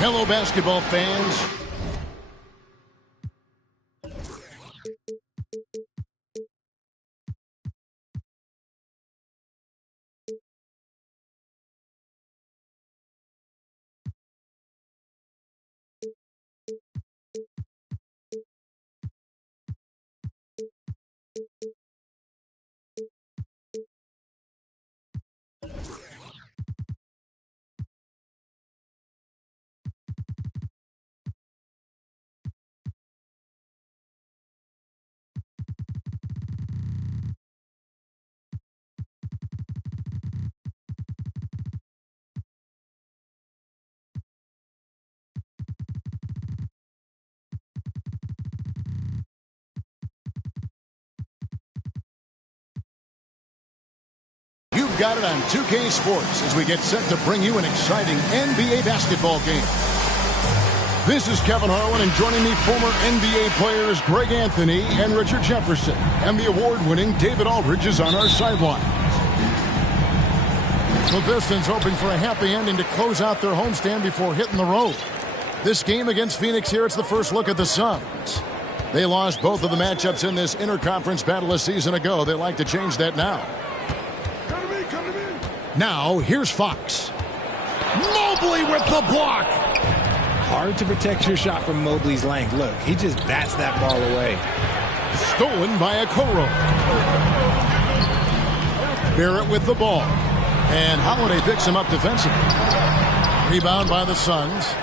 Hello, basketball fans. You've got it on 2K Sports as we get set to bring you an exciting NBA basketball game. This is Kevin Harlan, and joining me, former NBA players Greg Anthony and Richard Jefferson. And the award-winning David Aldridge is on our sideline. The Pistons hoping for a happy ending to close out their homestand before hitting the road. This game against Phoenix here, it's the first look at the Suns. They lost both of the matchups in this interconference battle a season ago. They'd like to change that now. Now, here's Fox. Mobley with the block. Hard to protect your shot from Mobley's length. Look, he just bats that ball away. Stolen by Okoro. Barrett with the ball. And Holiday picks him up defensively. Rebound by the Suns.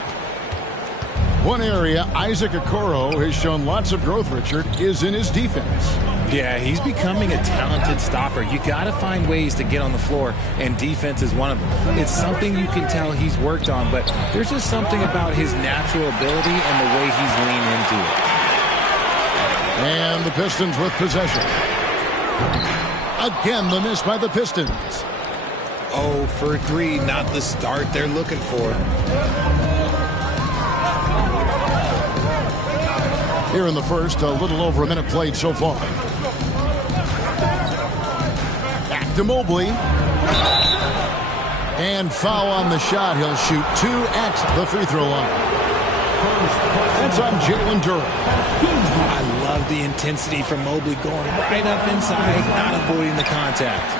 One area Isaac Okoro has shown lots of growth, Richard, is in his defense. Yeah, he's becoming a talented stopper. You got to find ways to get on the floor, and defense is one of them. It's something you can tell he's worked on, but there's just something about his natural ability and the way he's leaned into it. And the Pistons with possession. Again, the miss by the Pistons. 0 for 3, not the start they're looking for. Here in the first, a little over a minute played so far. Back to Mobley. And foul on the shot. He'll shoot 2 at the free throw line. That's on Jalen Duren. I love the intensity from Mobley going right up inside, not avoiding the contact.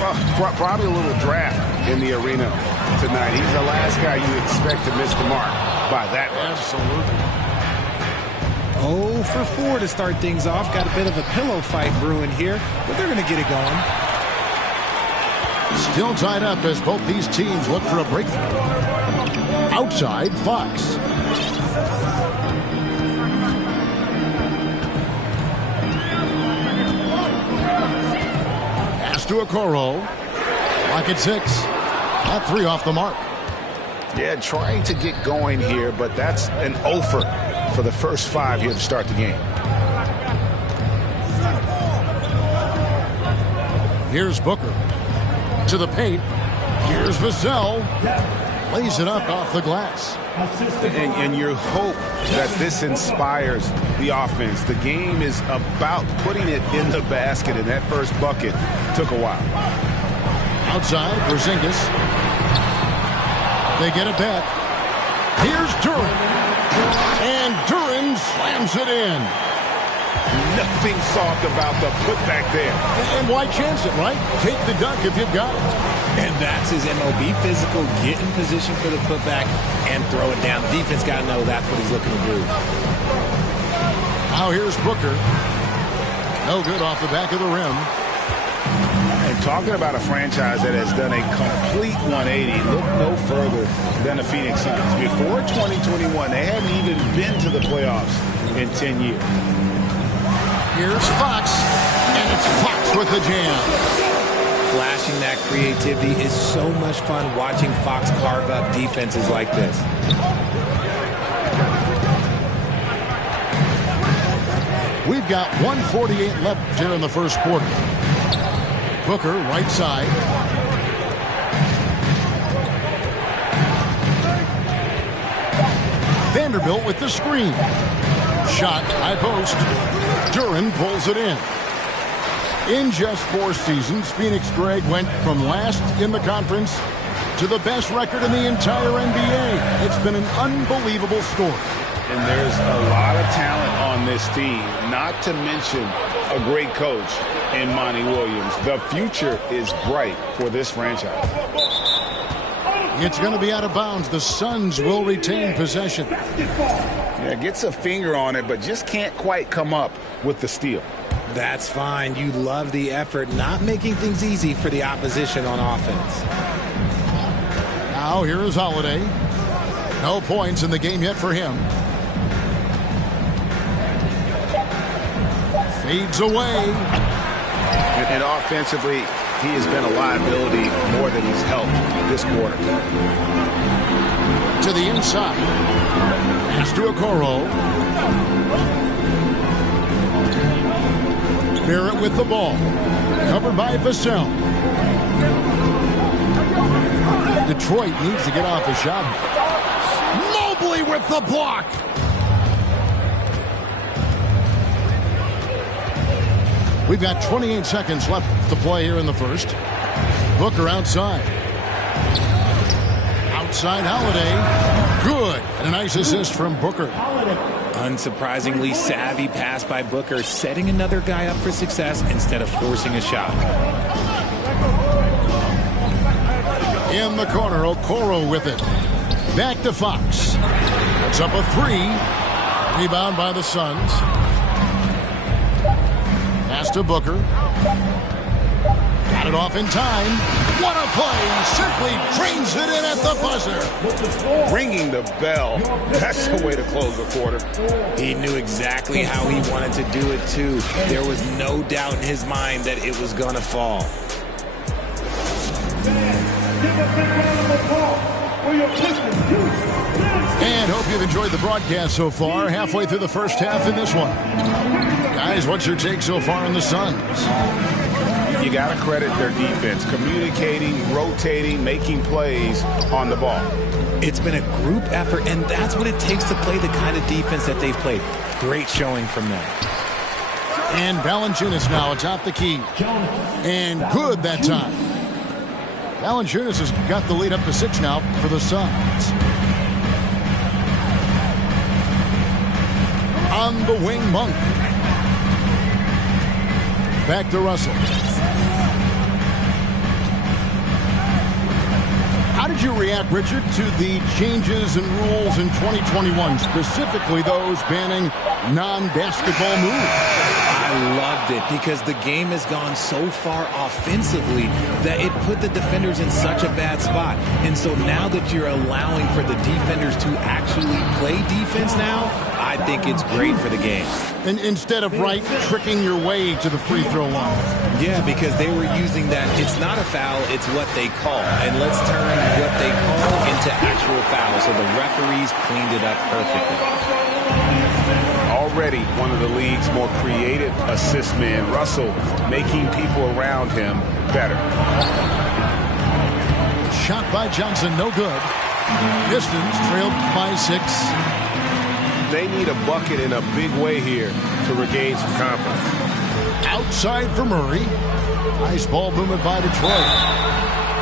Well, probably a little draft in the arena tonight. He's the last guy you expect to miss the mark by that much. Absolutely. 0 for 4 to start things off. Got a bit of a pillow fight brewing here, but they're going to get it going. Still tied up as both these teams look for a breakthrough. Outside, Fox. Pass to Okoro. Lock at 6. That 3 off the mark. Yeah, trying to get going here, but that's an offer for the first 5 here to start the game. Here's Booker. To the paint. Here's Vassell. Lays it up off the glass. And you hope that this inspires the offense. The game is about putting it in the basket, and that first bucket took a while. Outside, Porzingis. They get it back. Here's Duren. And Duren slams it in. Nothing soft about the putback there. And why chance it, right? Take the dunk if you've got it. And that's his MLB physical. Get in position for the putback and throw it down. The defense got to know that's what he's looking to do. Now here's Booker. No good off the back of the rim. And talking about a franchise that has done a complete 180, look no further than the Phoenix Suns. Before 2021, they hadn't even been to the playoffs in 10 years. Here's Fox, and it's Fox with the jam. Flashing that creativity is so much fun watching Fox carve up defenses like this. We've got 1:48 left here in the first quarter. Booker, right side. Vanderbilt with the screen. Shot, high post. Duren pulls it in. In just 4 seasons, Phoenix, Greg, went from last in the conference to the best record in the entire NBA. It's been an unbelievable story. And there's a lot of talent on this team, not to mention a great coach in Monty Williams. The future is bright for this franchise. It's going to be out of bounds. The Suns will retain possession. Yeah, gets a finger on it, but just can't quite come up with the steal. That's fine. You love the effort, not making things easy for the opposition on offense. Now here is Holiday. No points in the game yet for him. Fades away. And offensively, he has been a liability more than he's helped this quarter. To the inside. Pass to Okoro. Barrett with the ball. Covered by Vassell. Detroit needs to get off a shot. Mobley with the block. We've got 28 seconds left to play here in the first. Booker outside. Outside Holiday. Good. And a nice assist from Booker. Unsurprisingly savvy pass by Booker, setting another guy up for success instead of forcing a shot. In the corner, Okoro with it. Back to Fox. That's up a three. Rebound by the Suns. Pass to Booker. Got it off in time. What a play. Simply drains it in at the buzzer. Ringing the bell. That's the way to close the quarter. He knew exactly how he wanted to do it, too. There was no doubt in his mind that it was going to fall. And hope you've enjoyed the broadcast so far. Halfway through the first half in this one. Guys, what's your take so far on the Suns? You got to credit their defense. Communicating, rotating, making plays on the ball. It's been a group effort, and that's what it takes to play the kind of defense that they've played. Great showing from them. And Valanciunas now atop the key. And good that time. Valanciunas has got the lead up to 6 now for the Suns. On the wing, Monk. Back to Russell. How did you react, Richard, to the changes and rules in 2021, specifically those banning non-basketball moves? I loved it because the game has gone so far offensively that it put the defenders in such a bad spot. And so now that you're allowing for the defenders to actually play defense now, I think it's great for the game. And instead of tricking your way to the free throw line. Yeah, because they were using that. It's not a foul, it's what they call. And let's turn what they call into actual foul. So the referees cleaned it up perfectly. Already one of the league's more creative assist men, Russell, making people around him better. Shot by Johnson, no good. Pistons trailed by 6. They need a bucket in a big way here to regain some confidence. Outside for Murray. Nice ball movement by Detroit.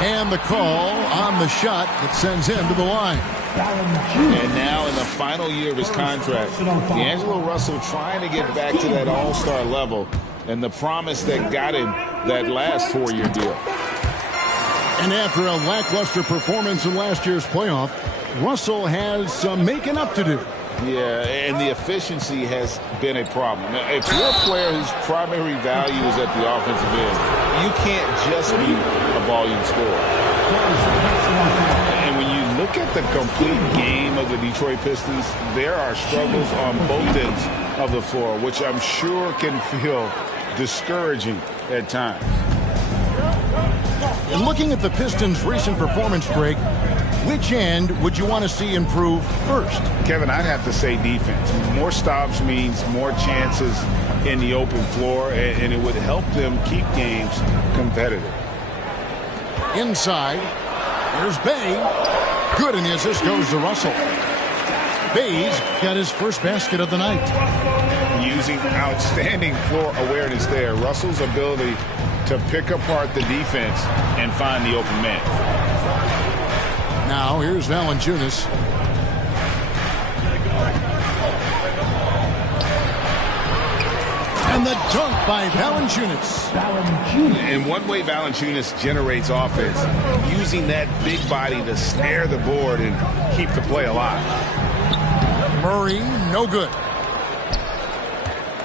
And the call on the shot that sends him to the line. And now in the final year of his contract, D'Angelo Russell trying to get back to that all-star level and the promise that got him that last 4-year deal. And after a lackluster performance in last year's playoff, Russell has some making up to do. Yeah, and the efficiency has been a problem. Now, if you're a player whose primary value is at the offensive end, you can't just be a volume scorer. And when you look at the complete game of the Detroit Pistons, there are struggles on both ends of the floor, which I'm sure can feel discouraging at times. And looking at the Pistons' recent performance, Greg, which end would you want to see improve first? Kevin, I'd have to say defense. More stops means more chances in the open floor, and it would help them keep games competitive. Inside, here's Bay. Good, and the assist goes to Russell. Bay's got his first basket of the night. Using outstanding floor awareness there. Russell's ability to pick apart the defense and find the open man. Now here's Valanciunas. And the dunk by Valanciunas. And one way Valanciunas generates offense, using that big body to snare the board and keep the play alive. Murray, no good.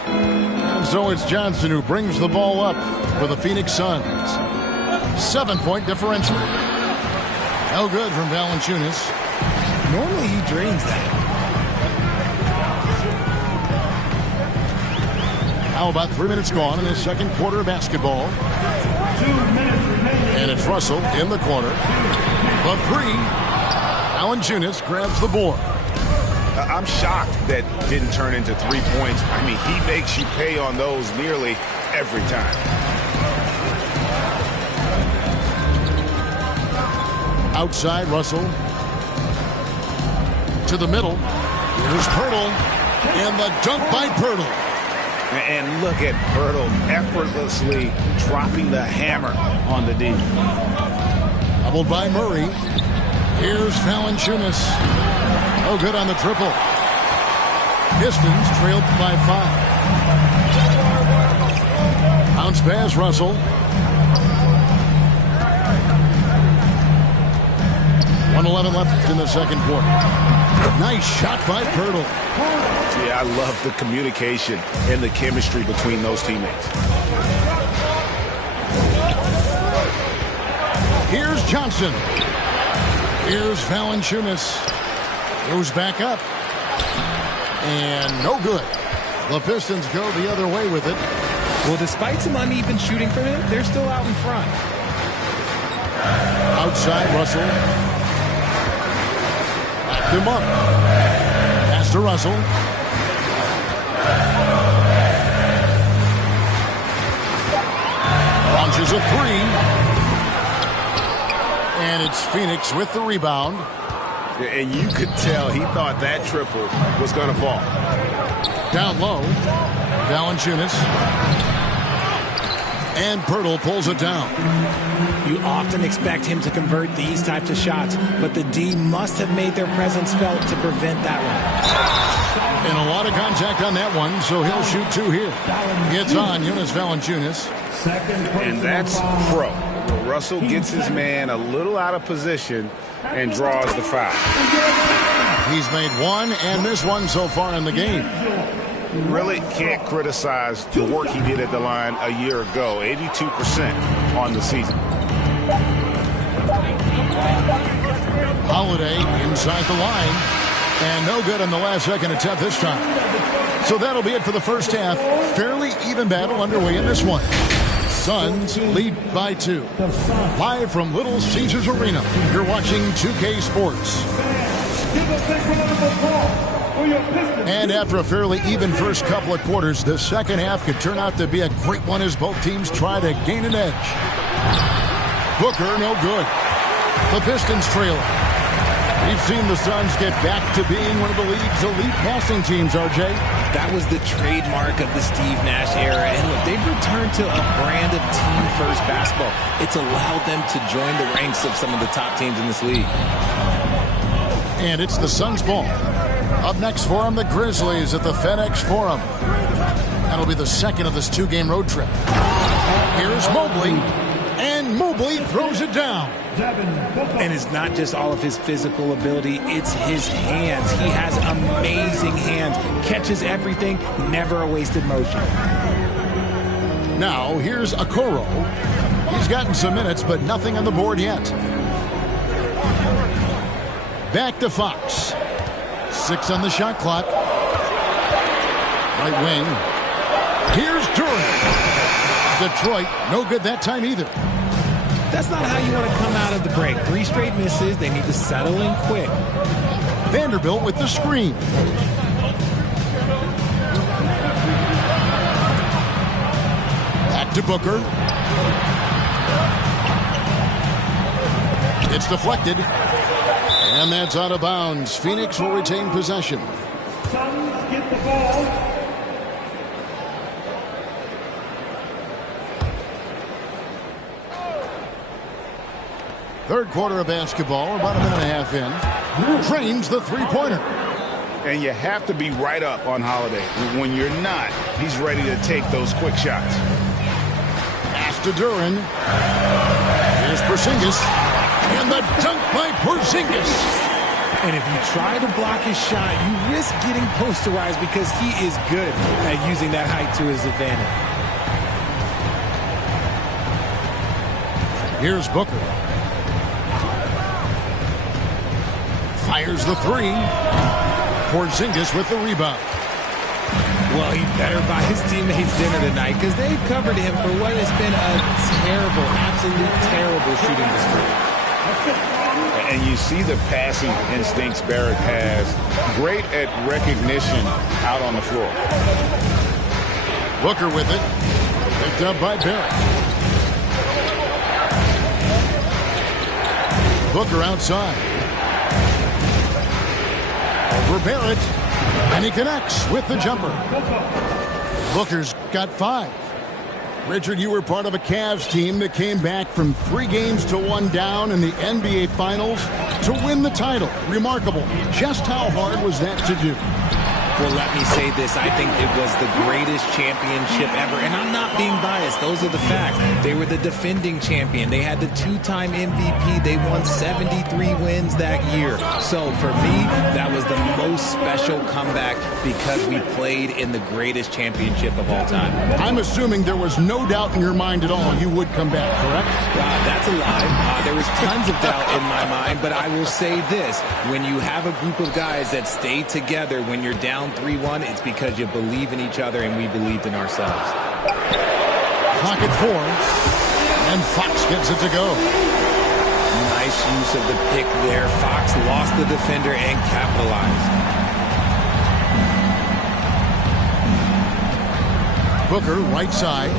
And so it's Johnson who brings the ball up for the Phoenix Suns. 7-point differential. No good from Valanciunas. Normally he drains that. How about 3 minutes gone in the second quarter of basketball? 2 minutes remaining. And it's Russell in the corner. The three. Valanciunas grabs the board. I'm shocked that didn't turn into 3 points. I mean, he makes you pay on those nearly every time. Outside, Russell. To the middle. Here's Pirtle. And the dunk by Pirtle. And look at Pirtle effortlessly dropping the hammer on the D. Doubled by Murray. Here's Valanciunas. No good on the triple. Pistons trailed by 5. Bounce pass, Russell. 1:11 left in the second quarter. Nice shot by Pirtle. Yeah, I love the communication and the chemistry between those teammates. Here's Johnson. Here's Valanciunas. Goes back up. And no good. The Pistons go the other way with it. Well, despite some uneven shooting from him, they're still out in front. Outside, Russell. Backed him up. Pass to Russell. Launches a three. And it's Phoenix with the rebound. And you could tell he thought that triple was going to fall. Down low. Valanciunas. And Pirtle pulls it down. You often expect him to convert these types of shots, but the D must have made their presence felt to prevent that one. And a lot of contact on that one, so he'll shoot two here. It's on Jonas Valanciunas. And that's pro. Russell gets his man a little out of position and draws the foul. He's made one and missed one so far in the game. Really can't criticize the work he did at the line a year ago. 82% on the season. Holiday inside the line. And no good on the last second attempt this time. So that'll be it for the first half. Fairly even battle underway in this one. Suns lead by 2. Live from Little Caesars Arena, you're watching 2K Sports. And after a fairly even first couple of quarters, the second half could turn out to be a great one as both teams try to gain an edge. Booker, no good. The Pistons trailing. We've seen the Suns get back to being one of the league's elite passing teams, RJ. That was the trademark of the Steve Nash era. And look, they've returned to a brand of team-first basketball. It's allowed them to join the ranks of some of the top teams in this league. And it's the Suns ball. Up next for them, the Grizzlies at the FedEx Forum. That'll be the second of this two-game road trip. Here's Mobley. And Mobley throws it down. And it's not just all of his physical ability, it's his hands. He has amazing hands. Catches everything, never a wasted motion. Now, here's Okoro. He's gotten some minutes, but nothing on the board yet. Back to Fox. 6 on the shot clock. Right wing. Here's Durant. Detroit, no good that time either. That's not how you want to come out of the break. 3 straight misses. They need to settle in quick. Vanderbilt with the screen. Back to Booker. It's deflected. And that's out of bounds. Phoenix will retain possession. Suns get the ball. Third quarter of basketball, about a minute and a half in. Drains the three-pointer. And you have to be right up on Holiday. When you're not, he's ready to take those quick shots. Pass to Duran. Here's Porzingis. And the dunk by Porzingis. And if you try to block his shot, you risk getting posterized because he is good at using that height to his advantage. Here's Booker. Fires the three. Porzingis with the rebound. Well, he better buy his teammates dinner tonight because they've covered him for what has been a terrible, absolute terrible shooting display. And you see the passing instincts Barrett has. Great at recognition out on the floor. Booker with it. Picked up by Barrett. Booker outside. Over Barrett. And he connects with the jumper. Booker's got 5. Richard, you were part of a Cavs team that came back from 3 games to 1 down in the NBA Finals to win the title. Remarkable. Just how hard was that to do? Well, let me say this. I think it was the greatest championship ever. And I'm not being biased. Those are the facts. They were the defending champion. They had the 2-time MVP. They won 73 wins that year. So for me, that was the most special comeback because we played in the greatest championship of all time. I'm assuming there was no doubt in your mind at all you would come back, correct? That's a lie. There was tons of doubt in my mind, but I will say this. When you have a group of guys that stay together when you're down 3-1, it's because you believe in each other and we believed in ourselves. Clock at 4, and Fox gets it to go. Nice use of the pick there. Fox lost the defender and capitalized. Booker right side.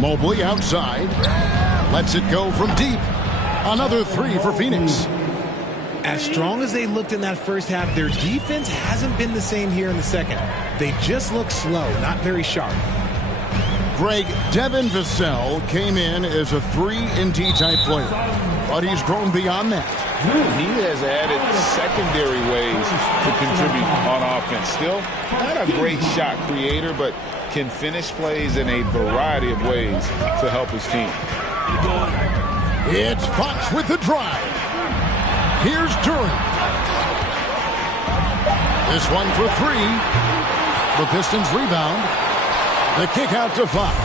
Mobley outside. Lets it go from deep. Another 3 for Phoenix. As strong as they looked in that first half, their defense hasn't been the same here in the second. They just look slow, not very sharp. Greg, Devin Vassell came in as a 3-and-D type player, but he's grown beyond that. He has added secondary ways to contribute on offense. Still not a great shot creator, but can finish plays in a variety of ways to help his team. It's Fox with the drive. Here's Duran. This one for 3. The Pistons rebound. The kick out to Fox.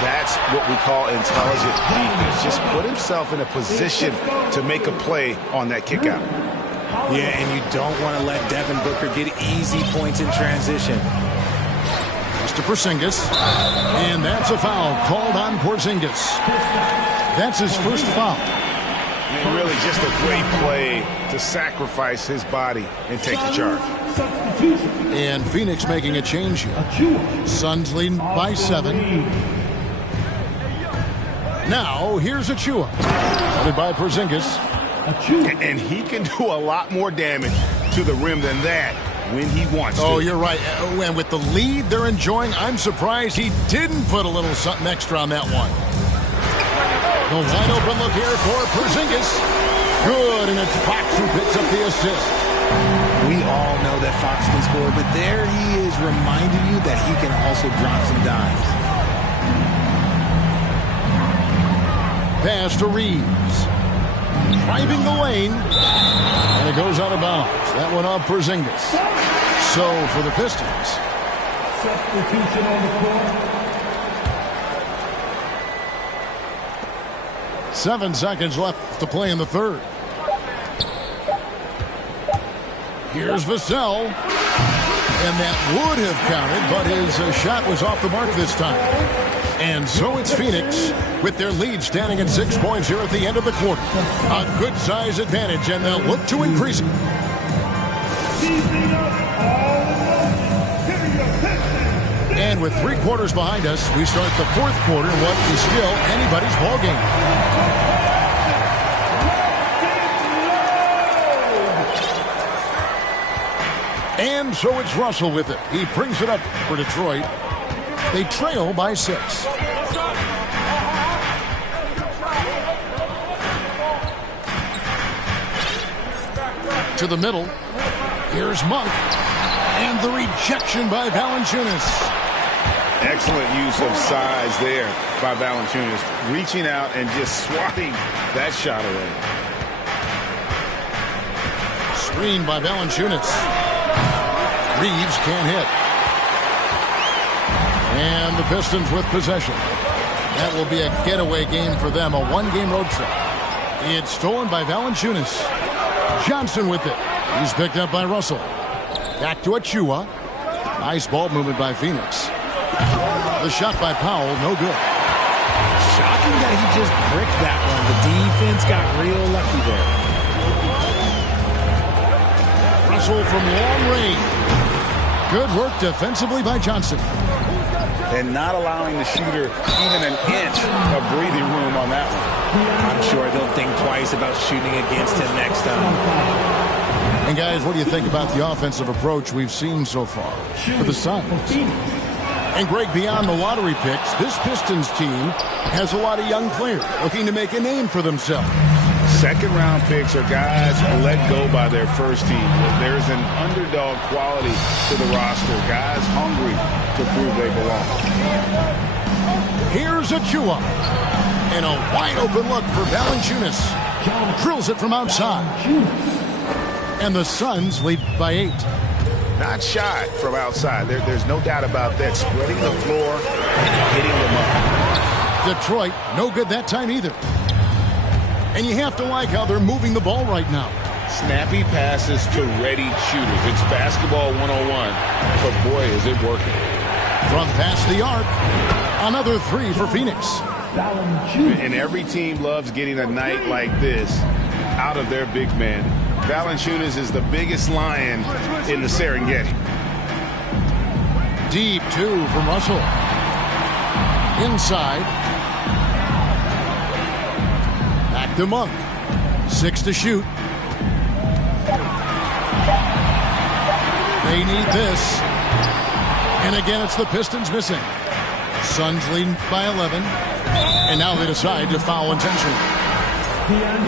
That's what we call intelligent defense. Just put himself in a position to make a play on that kick out. Yeah, and you don't want to let Devin Booker get easy points in transition. Mr. Porzingis. And that's a foul called on Porzingis. That's his first foul. And really just a great play to sacrifice his body and take the charge. And Phoenix making a change here. Suns leading by 7. Now, here's Achua. Followed by Porzingis. And he can do a lot more damage to the rim than that when he wants to. Oh, you're right. And with the lead they're enjoying, I'm surprised he didn't put a little something extra on that one. The wide open look here for Porzingis. Good, and it's Fox who picks up the assist. We all know that Fox can score, but there he is reminding you that he can also drop some dimes. Pass to Reeves. Driving the lane. And it goes out of bounds. That one off Porzingis. So for the Pistons. Substitution on the floor. 7 seconds left to play in the third. Here's Vassell. And that would have counted, but his shot was off the mark this time. And so it's Phoenix with their lead standing at 6 points here at the end of the quarter. A good size advantage, and they'll look to increase it. And with 3 quarters behind us, we start the 4th quarter in what is still anybody's ball game. And so it's Russell with it. He brings it up for Detroit. They trail by 6. To the middle. Here's Monk. And the rejection by Valanciunas. Excellent use of size there by Valanciunas. Reaching out and just swatting that shot away. Screen by Valanciunas. Reeves can't hit. And the Pistons with possession. That will be a getaway game for them, a one-game road trip. It's stolen by Valanciunas. Johnson with it. He's picked up by Russell. Back to Achua. Nice ball movement by Phoenix. The shot by Powell, no good. Shocking that he just bricked that one. The defense got real lucky there. Russell from long range. Good work defensively by Johnson. And not allowing the shooter even an inch of breathing room on that one. I'm sure they'll think twice about shooting against him next time. And guys, what do you think about the offensive approach we've seen so far for the Suns? And Greg, beyond the lottery picks, this Pistons team has a lot of young players looking to make a name for themselves. Second-round picks are guys let go by their first team. There's an underdog quality to the roster. Guys hungry to prove they belong. Here's Achua. And a wide-open look for Valanciunas. Drills it from outside. And the Suns lead by 8. Not shy from outside. There's no doubt about that. Spreading the floor and hitting them up. Detroit, no good that time either. And you have to like how they're moving the ball right now. Snappy passes to ready shooters. It's basketball 101, but boy, is it working. From past the arc, another 3 for Phoenix. And every team loves getting a night like this out of their big man. Valanciunas is the biggest lion in the Serengeti. Deep 2 from Russell. Inside. Back to Monk. 6 to shoot. They need this. And again, it's the Pistons missing. Suns leading by 11. And now they decide to foul intentionally.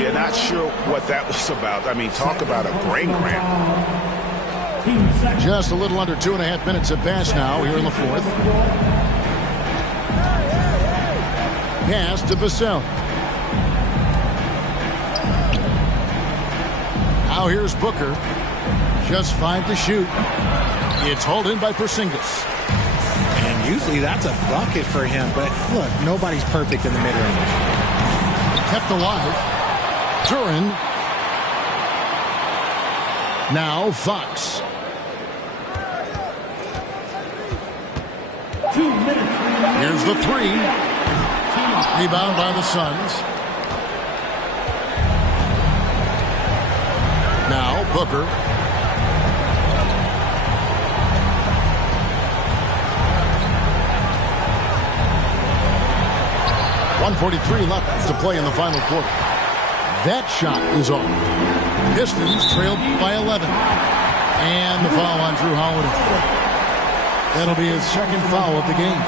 Yeah, not sure what that was about. I mean, talk about a brain cramp. Just a little under 2.5 minutes have passed now here in the fourth. Pass to Vassell. Now here's Booker. Just 5 to shoot. It's hauled in by Porzingis. And usually that's a bucket for him, but look, nobody's perfect in the mid-range. Kept alive. Duran. Now Fox. 2 minutes. Here's the 3. Rebound by the Suns. Now Booker. .143 left to play in the final quarter. That shot is off. Pistons trailed by 11. And the foul on Drew Holiday. That'll be his second foul of the game.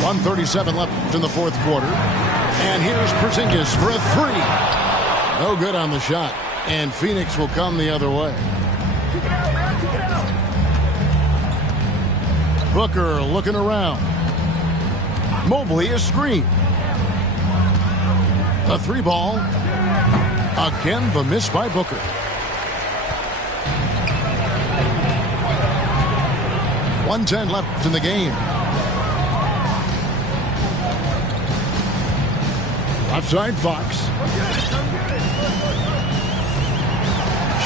1:37 left in the fourth quarter. And here's Porzingis for a 3. No good on the shot. And Phoenix will come the other way. Booker looking around. Mobley a screen. A 3 ball. Again, the miss by Booker. .110 left in the game. Offside Fox.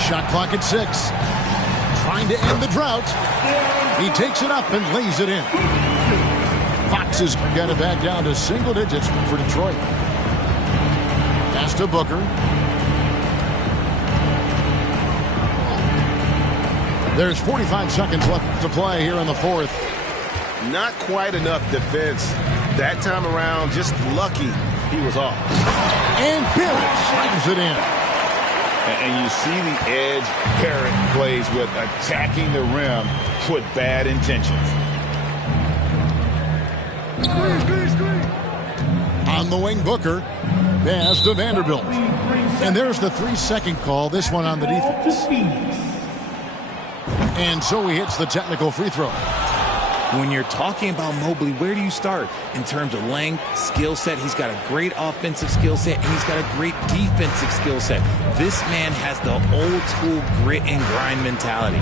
Shot clock at 6. Trying to end the drought. He takes it up and lays it in. Fox has got it back down to single digits for Detroit. Pass to Booker. There's 45 seconds left to play here in the fourth. Not quite enough defense. That time around, just lucky he was off. And Barrett slams it in. And you see the edge Barrett plays with, attacking the rim with bad intentions. On the wing, Booker. Pass to Vanderbilt. And there's the 3-second call, this one on the defense. And so he hits the technical free throw. When you're talking about Mobley, where do you start? In terms of length, skill set, he's got a great offensive skill set, and he's got a great defensive skill set. This man has the old school grit and grind mentality.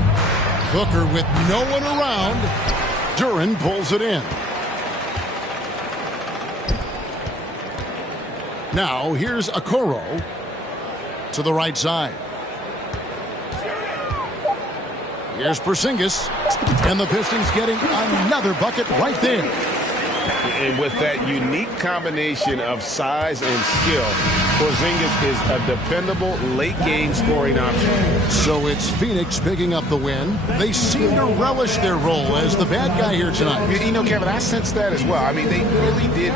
Hooker with no one around. Duran pulls it in. Now here's Okoro to the right side. Here's Porzingis, and the Pistons getting another bucket right there. And with that unique combination of size and skill, Porzingis is a dependable late-game scoring option. So it's Phoenix picking up the win. They seem to relish their role as the bad guy here tonight. You know, Kevin, I sense that as well. I mean, they really did